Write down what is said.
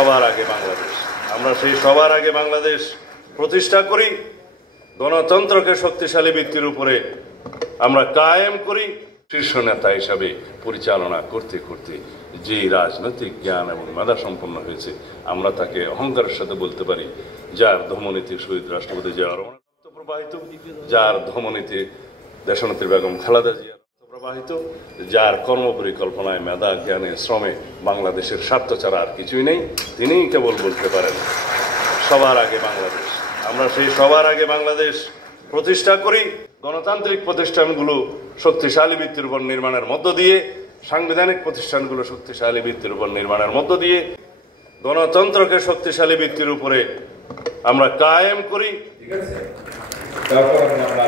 সবার আগে বাংলাদেশ। আমরা সেই সবার আগে বাংলাদেশ প্রতিষ্ঠা করি, গণতন্ত্রকে শক্তিশালী ভিত্তির উপরে আমরা কায়েম করি। শীর্ষ নেতা হিসাবে পরিচালনা করতে করতে যে রাজনৈতিক জ্ঞান এবং মেধা সম্পন্ন হয়েছে, আমরা তাকে অহংকারের সাথে বলতে পারি, যার ধমনীতে শহীদ রাষ্ট্রপতি জিয়া রহমানের রক্ত প্রবাহিত, যার ধমনীতে দেশনেত্রী বেগম খালেদা জিয়ার রক্ত প্রবাহিত, যার কর্মপরিকল্পনায় মেধা জ্ঞানে শ্রমে বাংলাদেশের স্বার্থ ছাড়া আর কিছুই নেই, তিনিই কেবল বলতে পারেন সবার আগে বাংলাদেশ। আমরা সেই সবার আগে বাংলাদেশ প্রতিষ্ঠা করি, গণতান্ত্রিক প্রতিষ্ঠানগুলো শক্তিশালী ভিত্তির উপর নির্মাণের মধ্য দিয়ে, সাংবিধানিক প্রতিষ্ঠানগুলো শক্তিশালী ভিত্তির উপর নির্মাণের মধ্য দিয়ে গণতন্ত্রকে শক্তিশালী ভিত্তির উপরে আমরা কায়েম করি। ঠিক আছে, তারপর আমরা